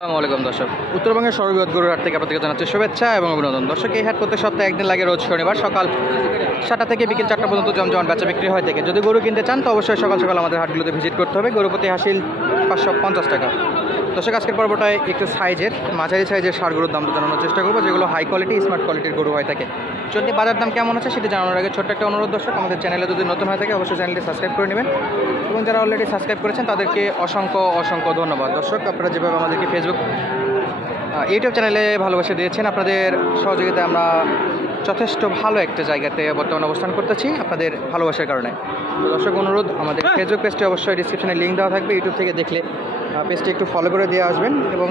আসসালামু আলাইকুম দর্শক, উত্তরবঙ্গের সর্ববৃহৎ গরুর হাট থেকে আপনাদেরকে জানাচ্ছি শুভেচ্ছা এবং অভিনন্দন। দর্শক, এই হাট প্রত্যেক সপ্তাহে একদিন লাগে, রোজ শনিবার সকাল 7টা থেকে বিকেল 4টা পর্যন্ত জমজমাট বেচা বিক্রি হয় থাকে। যদি গরু কিনতে চান তো অবশ্যই সকাল সকাল আমাদের হাটগুলোতে ভিজিট করতে হবে। গরু প্রতি হাসিল 550 টাকা। দর্শক, আজকের পর্বটায় একটু সাইজের মাঝারি সাইজের ষাঁড় গরুর দাম জানানোর চেষ্টা করবো, যেগুলো হাই কোয়ালিটি স্মার্ট কোয়ালিটির গরু হয়ে থাকে। যদি বাজার দাম কেমন আছে সেটি জানানোর আগে ছোট্ট একটা অনুরোধ, দর্শক আমাদের চ্যানেলে যদি নতুন হয়ে থাকে অবশ্যই চ্যানেলটি সাবস্ক্রাইব করে নেবেন, এবং যারা অলরেডি সাবস্ক্রাইব করেছেন তাদেরকে অসংখ্য অসংখ্য ধন্যবাদ। দর্শক, আপনারা যেভাবে আমাদেরকে ফেসবুক ইউটিউব চ্যানেলে ভালোবাসা দিয়েছেন, আপনাদের সহযোগিতায় আমরা যথেষ্ট ভালো একটা জায়গাতে বর্তমানে অবস্থান করতেছি আপনাদের ভালোবাসার কারণে। তো দর্শক, অনুরোধ, আমাদের ফেসবুক পেজটি অবশ্যই ডিসক্রিপশনে লিঙ্ক দেওয়া থাকবে। ইউটিউব থেকে দেখলে পেজটি একটু ফলো করে দিয়ে আসবেন, এবং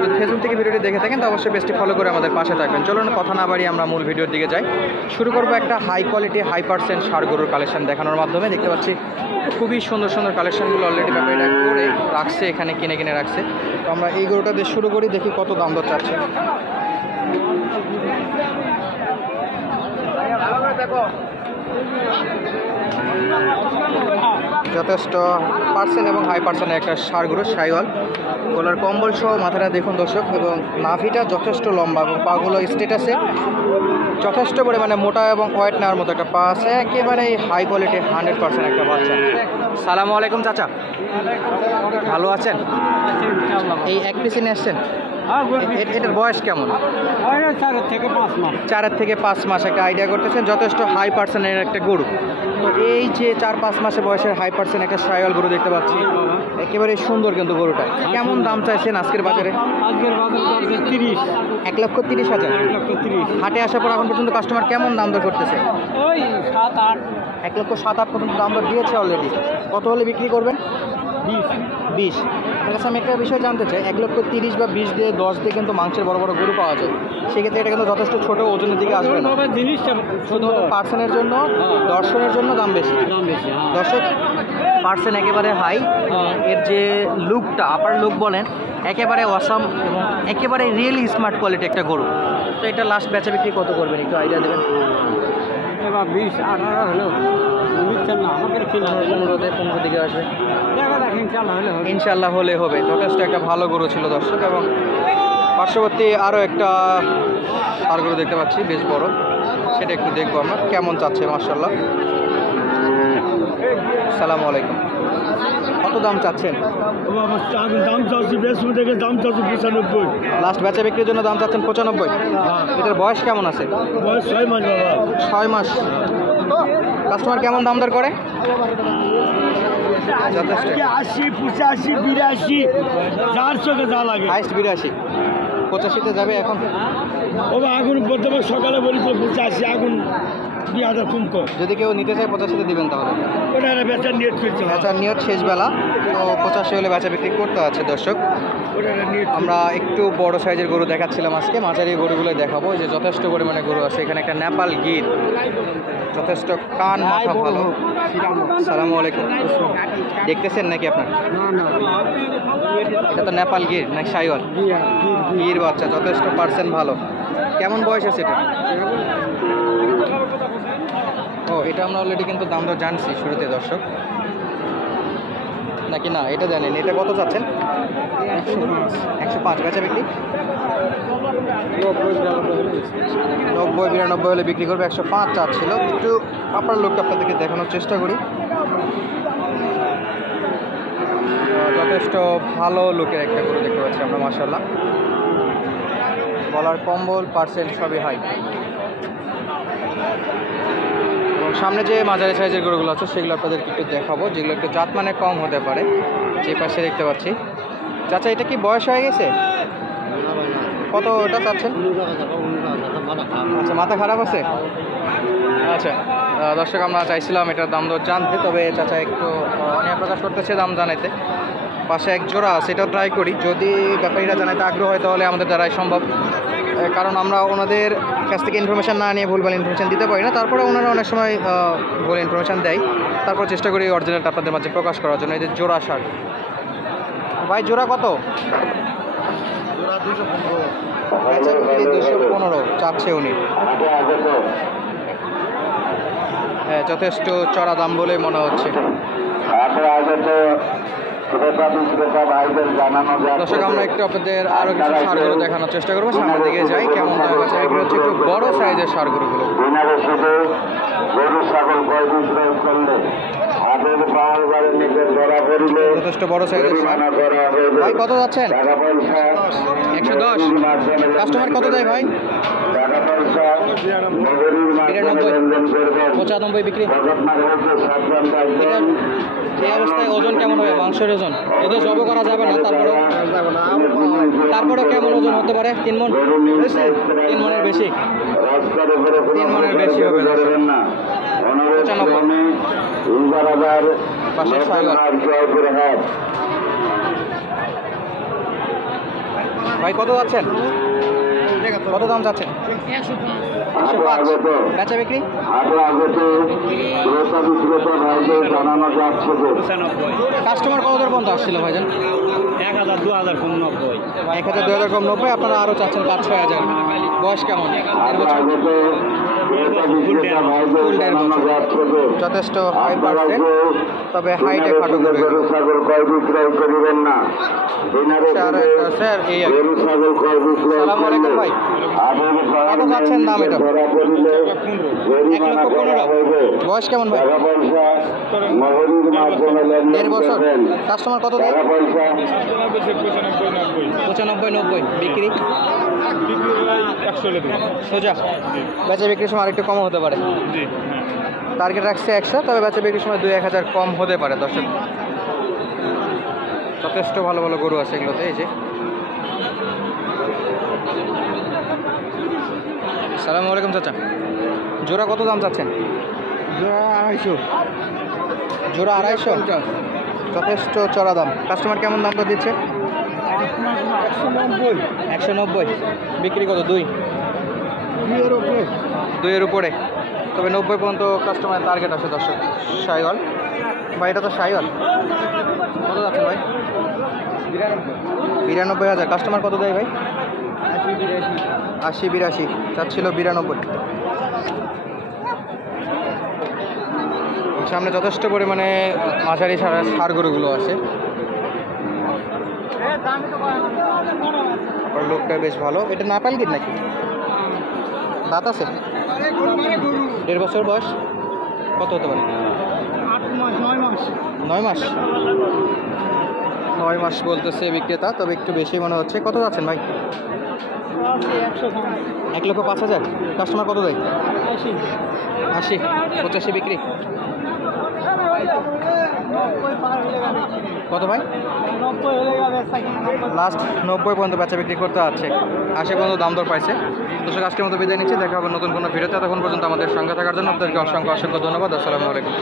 যদি ফেসবুক থেকে ভিডিওটি দেখে থাকেন তো অবশ্যই পেজটি ফলো করে আমাদের পাশে থাকবেন। চলুন কথা না বাড়িয়ে আমরা মূল ভিডিওর দিকে যাই। শুরু করবো একটা হাই কোয়ালিটি হাই পার্সেন্ট ষাঁড় গরুর কালেকশন দেখানোর মাধ্যমে। দেখতে পাচ্ছি খুবই সুন্দর সুন্দর কালেকশনগুলো অলরেডি ব্যাপারীরা করে রাখছে, এখানে কিনে কিনে রাখছে। তো আমরা এই গরুটা দিয়ে শুরু করি, দেখি কত দাম দর চাচ্ছে। যথেষ্ট পার্সেন্ট এবং হাই পার্সেন্টের একটা ষাঁড় গরু, সাইওয়াল, গলার কম্বল সহ মাথাটা দেখুন দর্শক, এবং নাভিটা যথেষ্ট লম্বা এবং পাগুলো স্টেটাসে যথেষ্ট পরিমাণে মোটা এবং ওয়েট নেওয়ার মতো একটা পা আছে। একেবারে হাই কোয়ালিটি 100% একটা বাচ্চা। সালামু আলাইকুম চাচা, ভালো আছেন? এই এক পিসে নিয়ে আসছেন, এটার বয়স কেমন? 4 থেকে 5 মাস একটা আইডিয়া করতেছেন। যথেষ্ট হাই পার্সেন্টের একটা গরু। তো এই যে 4-5 মাসে বয়সের হাই পার্সেন্ট একটা সাইওয়াল গরু দেখতে পাচ্ছি, একেবারে সুন্দর কিন্তু গরুটা। কেমন দাম চাইছেন আজকের বাজারে? আজকের বাজার 1,30,000। 1,30,000। হাটে আসার পর এখন পর্যন্ত কাস্টমার কেমন দাম দর করতেছে? ওই 7-8। 1,07,8 পর্যন্ত দাম দর দিয়েছে অলরেডি। কত হলে বিক্রি করবেন? 20। ঠিক আছে, আমি একটা বিষয় জানতে চাই, 1,30,000 বা 20 দিয়ে 10 দিয়ে কিন্তু মাংসের বড় বড় গরু পাওয়া যায়। সেক্ষেত্রে এটা কিন্তু যথেষ্ট ছোট ওজনের দিকে আসবে না। জিনিসটা শুধুমাত্র পার্সেন্টের জন্য, দর্শনের জন্য দাম বেশি। দর্শক, পার্সেন্ট একেবারে হাই, এর যে লুকটা, আপার লুক বলেন, একেবারে অসাম এবং একেবারে রিয়েলি স্মার্ট কোয়ালিটি একটা গরু। তো এটা লাস্ট বেচা বিক্রি কত করবেন একটু আইডিয়া দেবেন? এবার 20-18 হলো না, আমাকে 15 দিকে আসবে ইনশাল্লাহ হলে ইনশাল্লাহ হলে হবে। যথেষ্ট একটা ভালো গরু ছিল দর্শক, এবং পার্শ্ববর্তী আরও একটা ষাঁড় গরু দেখতে পাচ্ছি বেশ বড়, সেটা একটু দেখবো আমরা কেমন চাচ্ছে। মাশাআল্লাহ। আসসালামু আলাইকুম, কত দাম চাচ্ছেন? দাম চাচ্ছি থেকে দাম চাচ্ছি 95। লাস্ট বেচা বিক্রির জন্য দাম চাচ্ছেন 95। এটার বয়স কেমন আছে? বয়স 6 মাস বাবা। 6 মাস। কাস্টমার কেমন দাম দর করে? যথেষ্ট 80, 85, 82, যার চোখে যা লাগে। হাইস্ট 82। 85-তে যাবে এখন? ও আগুন প্রথমে সকালে বলিস 85, আগুন 2000 কম কর। যদি কেউ নিতে চায় 85-তে দিবেন তাহলে? ওটা বেচার নিয়ত করছে, বেচার নিয়ত শেষ বেলা, তো 85 হলে বেচা বিক্রি করতে আছে। দর্শক, আমরা একটু বড় সাইজের গরু দেখাচ্ছিলাম আজকে, মাঝারি গরুগুলো দেখাবো। যে যথেষ্ট পরিমাণে গরু আছে এখানে। একটা নেপাল গির, যথেষ্ট কান মাথা ভালো। সালামু আলাইকুম, দেখতেছেন নাকি আপনার? এটা তো নেপাল গির নাকি সাইওয়াল? গির বাচ্চা, যথেষ্ট পার্সেন্ট ভালো। কেমন বয়স আছে এটা? ও, এটা আমরা অলরেডি কিন্তু দাম দর জানছি শুরুতে দর্শক, নাকি না এটা জানেন? এটা কত চাচ্ছেন? 105। বেচা বিক্রি 90-92 হলে বিক্রি করবে। 105 চাচ্ছিল। একটু আপার লোকটা আপনাদেরকে দেখানোর চেষ্টা করি। যথেষ্ট ভালো লোকের একটা গরু দেখতে পাচ্ছি আমরা, মাশাআল্লাহ। গলার কম্বল পার্সেন্ট সবই হাই, এবং সামনে যে মাঝারি সাইজের গরুগুলো আছে সেগুলো আপনাদেরকে একটু দেখাবো, যেগুলো একটু জাত মানে কম হতে পারে। যে পাশে দেখতে পাচ্ছি। চাচা, এটা কি বয়স হয়ে গেছে? কত ওটা চাচ্ছেন? আচ্ছা, মাথা খারাপ আছে। আচ্ছা দর্শক, আমরা চাইছিলাম এটার দাম দর জানতে, তবে চাচা একটু অনীহা প্রকাশ করতেছে দাম জানাইতে। পাশে এক জোড়া আছে, এটাও ট্রাই করি, যদি ব্যাপারীরা জানাইতে আগ্রহ হয় তাহলে আমাদের দ্বারাই সম্ভব, কারণ আমরা ওনাদের কাছ থেকে ইনফরমেশান না নিয়ে ভুলভাল ইনফরমেশান দিতে পারি না। তারপরে ওনারা অনেক সময় ভুল ইনফরমেশান দেয়, তারপর চেষ্টা করি অরিজিনালটা আপনাদের মাঝে প্রকাশ করার জন্য। এই যে জোড়া ষাঁড়, ভাই জোড়া কত? 215 চাচ্ছে উনি। হ্যাঁ, যথেষ্ট চড়া দাম বলে মনে হচ্ছে। ক্রেতা বিক্রেতা ভাইদের জানানো যাচ্ছে দর্শক আমরা একটু আপনাদের আরো কিছু ষাঁড়গুলো দেখানোর চেষ্টা করবো, সামনের দিকে যাই। কেমন দামে বেচা বিক্রি হচ্ছে, একটু বড় সাইজের ষাঁড়গুলোগুলো। দিনারে শুধু গরু ছাগল ক্রয় বিক্রয় করলে হাটের পাওয়ার বাড়ি নিজের ধরা পড়িলে যথেষ্ট বড় সাইজের ষাঁড়। জরিমানা করা হবে। ভাই কত যাচ্ছেন? টাকা পয়সা 110। কাস্টমার কত দেয় ভাই? টাকা পয়সা নগরীর মাধ্যমে 93, লেনদেন করবেন। 95 বিক্রি। ভগৎমার হচ্ছে সাবধান থাকবেন। এই অবস্থায় ওজন কেমন হবে? মাংসের ওজন যদি জব করা যাবে না, তারপরেও কেমন ওজন হতে পারে? 3 মণ? 3 মণের বেশি। রাস্তার উপরে কোনো 3 মণের বেশি হবে। করবেন না। অনুরোধ 95। ক্রমে ইন্দারাবাদ পাশের সাইবার। জয়পুরহাট। ভাই কত যাচ্ছেন? কত দাম যাচ্ছেন? 105। বেচা বিক্রি? আরো আগতে ক্রেতা বিক্রেতা ভাইদের জানানো যাচ্ছে যে কাস্টমার কত দর পর্যন্ত আসছিল ভাইজান? 1000 2000 কম 90। 1000 2000 কম 90। আপনারা আরও চাচ্ছেন 5-6 হাজার। বয়স কেমন? 1.5 আরো বছর। আগতে ক্রেতা বিক্রেতা ভাইদের ফুল 1.5 জানানো বছর। যাচ্ছে যে যথেষ্ট হাই আপনারা পার্সেন্ট, যে তবে হাইটে খাটো দিনারে করে। গরু ছাগল ক্রয় বিক্রয় করিবেন না। দিনারে স্যার স্যার এই আর কি। গরু ছাগল ক্রয় বিক্রয় সালাম আলাইকুম ভাই। কত চাচ্ছেন দাম এটা? ধরা পড়িলে 1,15,000। জরিমানা করা হবে। বয়স কেমন ভাই? টাকা পয়সা নগরীর মাধ্যমে লেনদেন 1.5 বছর। করবেন। কাস্টমার কত দেয়? টাকা পয়সা 95-90 বিক্রি। সোজা বেচা বিক্রির সময় আরেকটু কম হতে পারে। টার্গেট রাখছে 100, তবে বেচা বিক্রির সময় 2-1 হাজার কম হতে পারে। দর্শক যথেষ্ট ভালো ভালো গরু আছে এগুলোতে। এই যে সালাম আলাইকুম চাচা, জোড়া কত দাম চাচ্ছেন? জোড়া 250। জোড়া 250। যথেষ্ট চড়া দাম। কাস্টমার কেমন দামটা দিচ্ছে? 190। বিক্রি কত? 2 2 উপরে। 2-এর উপরে, তবে 90 পর্যন্ত কাস্টমার টার্গেট আছে। দর্শক সাইওয়াল ভাই, এটা তো সাইওয়াল। কত যাচ্ছে ভাই? 92,000। কাস্টমার কত দেয় ভাই? 80-82। চাচ্ছিল 92। সামনে যথেষ্ট পরিমাণে মাঝারি ষাঁড় গরুগুলো আছে। আর লোকটা বেশ ভালো। এটা নাপাল গির নাকি? দাঁত আছে? 1.5 বছর বয়স। কত হতে পারে? 9 মাস। 9 মাস বলতেছে বিক্রেতা, তবে একটু বেশি মনে হচ্ছে। কত যাচ্ছেন ভাই? 1,05,000। কাস্টমার কত দেয়? 80। 85 বিক্রি। কত ভাই? লাস্ট 90 পর্যন্ত বেচা বিক্রি করতে আছে। 80 পর্যন্ত দাম দর পাইছে। দর্শক আজকের মতো বিদায় নিচ্ছি। দেখা হবে নতুন কোনো ভিডিওতে। ততক্ষণ পর্যন্ত আমাদের সঙ্গে থাকার জন্য আপনাদেরকে অসংখ্য অসংখ্য ধন্যবাদ। আসসালামু আলাইকুম।